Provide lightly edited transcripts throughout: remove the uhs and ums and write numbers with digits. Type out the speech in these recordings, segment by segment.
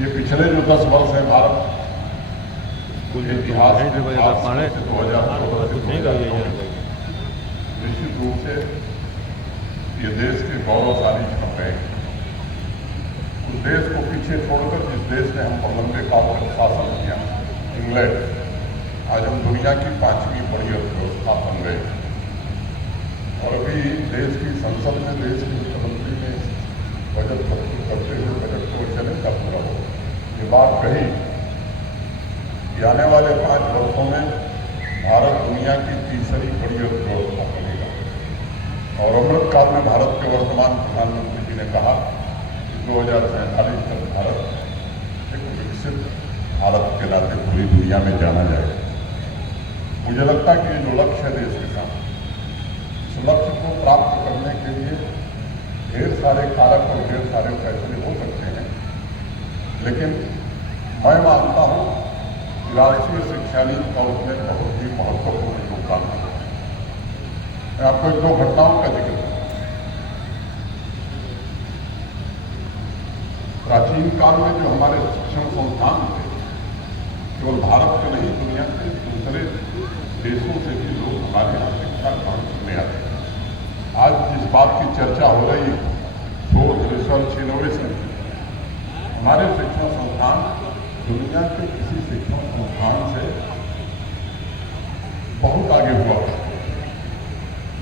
ये पिछले जो 10 वर्ष है भारत के इतिहास से 2014 निश्चित रूप से ये देश के गौरवशाली क्षण रहे। उस देश को पीछे छोड़कर जिस देश ने हम पर लंबे काल तक शासन किया, इंग्लैंड, आज हम दुनिया की 5वीं बड़ी अर्थव्यवस्था बन गए। और अभी देश की संसद में देश के मुख्यमंत्री ने बजट प्रस्तुत करते हुए बजट को चैलेंज का पूरा हो ये बात कही कि आने वाले 5 वर्षों में भारत दुनिया की तीसरी बड़ी अर्थव्यवस्था बनेगा। और अमृतकाल में भारत के वर्तमान प्रधानमंत्री जी ने कहा कि 2047 तक भारत एक विकसित भारत के नाते पूरी दुनिया में जाना जाएगा। मुझे लगता है कि जो लक्ष्य है देश के साथ, इस लक्ष्य को प्राप्त करने के लिए ढेर सारे कारक और ढेर सारे फैसले हो सकते हैं, लेकिन मैं मानता हूं कि राष्ट्रीय शिक्षा नीति का उसमें बहुत ही महत्वपूर्ण योगदान है। मैं आपको 1-2 घटनाओं का जिक्र करूं। प्राचीन काल में जो हमारे शिक्षण संस्थान थे, केवल भारत के नहीं दुनिया के दूसरे देशों से भी लोग हमारे यहाँ शिक्षा ग्रहण करने आते हैं। आज जिस बात की चर्चा हो रही है, शोध, रिसर्च, इनोवेशन, हमारे शिक्षण संस्थान दुनिया के किसी शिक्षण संस्थान से बहुत आगे हुआ।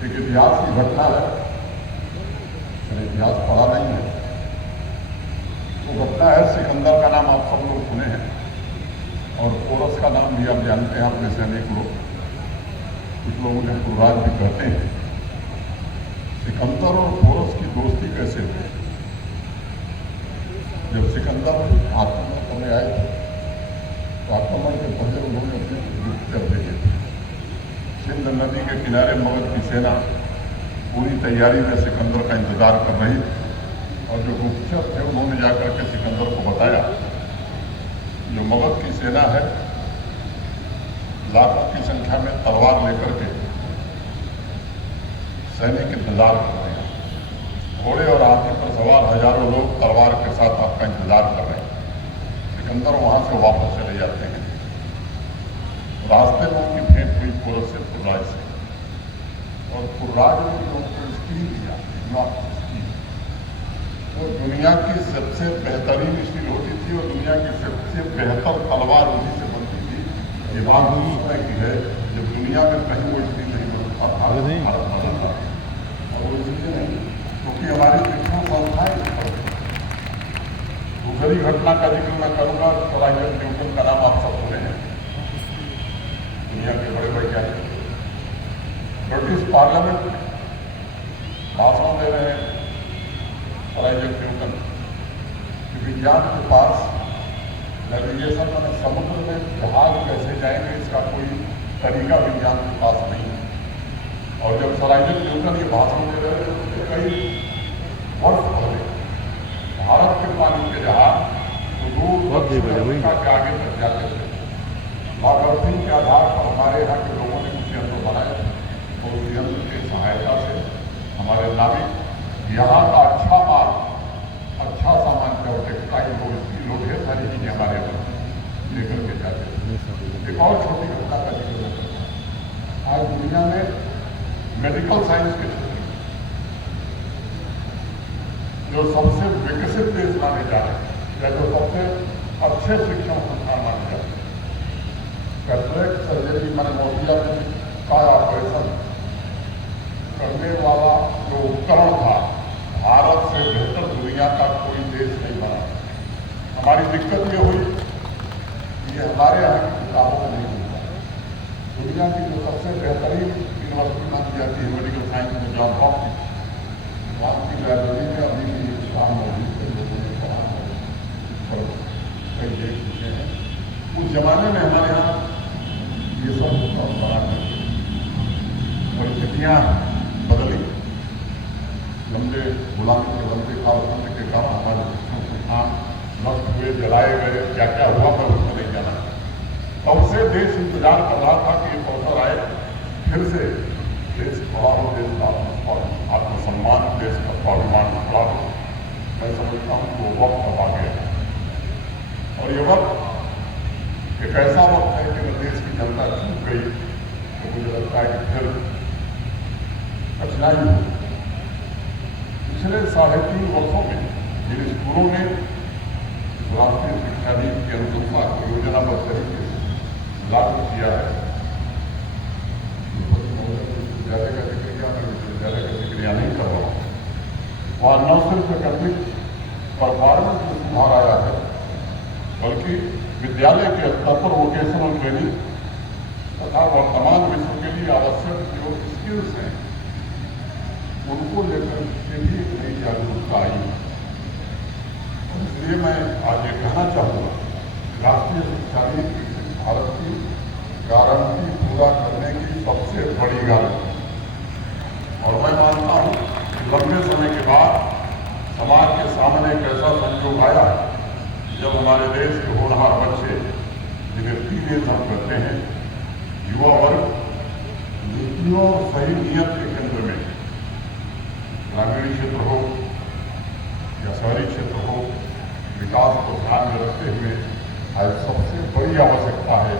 एक इतिहास की घटना है, मैंने इतिहास पढ़ा नहीं है, वो घटना है सिकंदर का नाम आप सब लोग सुने हैं और पोरस का नाम भी आप जानते हैं, आप में से अनेक लोग, कुछ लोग उन्हें पुरराज भी कहते हैं। सिकंदर और पोरस की दोस्ती कैसे हुई? जब सिकंदर आक्रमण करने आए थे तो आक्रमण के पहले उन्होंने अपने गुप्तचर भेजे थे। सिंध नदी के किनारे मगध की सेना पूरी तैयारी में सिकंदर का इंतजार कर रही थी और जो गुप्तचर थे उन्होंने जाकर के सिकंदर को बताया जो मगध की सेना है लाखों की संख्या में तलवार लेकर के सैनिक इंतजार कर रहे हैं, घोड़े और हाथी पर सवार हजारों लोग तलवार के साथ आपका इंतजार कर रहे हैं। सिकंदर वहां से वापस चले जाते हैं। रास्ते में उनकी भेंट हुई पोरस से, पुर्राज से, और पुर्राज ने जो उनको स्टील दिया, वो दुनिया की सबसे बेहतरीन स्टील होती थी और दुनिया की सबसे बेहतर तलवार उन्हीं से बनती थी। ये बात उस समय की है जब दुनिया में कहीं वो स्टील नहीं बनता, भारत बनता और वो चीजें नहीं, क्योंकि हमारी शिक्षण संस्थाएं। दूसरी घटना का जिक्र मैं करूंगा, सर आइजैक न्यूटन का नाम आप सब सुने हैं, दुनिया के बड़े वैज्ञानिक। ब्रिटिश पार्लियामेंट में भाषण दे रहे हैं सर आइजैक न्यूटन कि विज्ञान के पास नेविगेशन में समुद्र में जहाज कैसे जाएंगे इसका कोई तरीका विज्ञान के पास नहीं है। और जब सर आइजैक न्यूटन ये भाषण दे रहे थे उसके कई वर्ष पहले भारत के पानी के जहाज तो दूर अफ्रीका के आगे तक जाते थे। भागवती के आधार पर हमारे यहाँ के लोगों ने कुछ यंत्र बनाए और उस यंत्र की सहायता से हमारे नाविक यहाँ का अच्छा माल, अच्छा सामान का टेक्सटाइल हो, स्टील हो, ढेर सारी चीजें हमारे लेकर के जाते थे। एक और छोटी घटना का जिक्र करता हूं। आज दुनिया में मेडिकल साइंस के क्षेत्र जो सबसे विकसित देश माने जा रहे हैं या जो सबसे अच्छे शिक्षण संस्थान माने जा रहे हैं, कैटरेक्ट सर्जरी मैंने मोतिया में का ऑपरेशन करने वाला जो उपकरण था, भारत से बेहतर दुनिया का कोई देश नहीं बना। हमारी दिक्कत ये हुई कि ये हमारे यहाँ की किताबों में नहीं मिलता। दुनिया की जो सबसे बेहतरीन यूनिवर्सिटी मानी जाती है मेडिकल साइंस में, जॉन हॉपकिंस, वहाँ की लाइब्रेरी में अभी भी काम मौजूद है, लोगों ने पढ़ा और कई देख चुके हैं। उस जमाने में हमारे यहाँ ये सब बना करके परिस्थितियाँ बदली, लंबे गुलामी के लंबे कालखंड के कारण हमारे शिक्षण संस्थान नष्ट हुए, जलाए गए, क्या क्या हुआ पर उसमें नहीं जाना। तब से देश इंतजार कर रहा था कि ये अवसर आए, फिर से देश खड़ा हो, देश का आत्मसम्मान, देश का स्वाभिमान खड़ा हो। मैं समझता हूँ कि वो वक्त अब आ गया। और ये वक्त एक ऐसा वक्त है कि अगर देश की जनता चूक गई तो मुझे लगता है कि फिर कठिनाई होगी। पिछले 3.5 वर्षों में जिन स्कूलों ने राष्ट्रीय शिक्षा नीति की अनुशंसा को योजनाबद्ध तरीके से लागू किया है, विश्वविद्यालय का जिक्र किया, मैं विश्वविद्यालय का जिक्र नहीं कर रहा हूँ, वहाँ न सिर्फ एकेडमिक परफॉर्मेंस में सुधार आया है, बल्कि विद्यालय के स्तर पर वोकेशनल ट्रेनिंग तथा वर्तमान विश्व के लिए आवश्यक जो स्किल्स हैं उनको लेकर के भी नई जागरूकता आई। इसलिए मैं आज ये कहना चाहूँगा, राष्ट्रीय शिक्षा नीति भारत की गारंटी पूरा करने की सबसे बड़ी गारंटी, और मैं मानता हूँ कि लंबे समय के बाद समाज के सामने एक ऐसा संयोग आया जब हमारे देश के होनहार बच्चे, जिन्हें टीनेज हम कहते हैं, युवा वर्ग नीतियों और सही नियत के केंद्र में, ग्रामीण क्षेत्र हो या शहरी क्षेत्र हो, विकास को ध्यान में रखते हुए आज सबसे बड़ी आवश्यकता है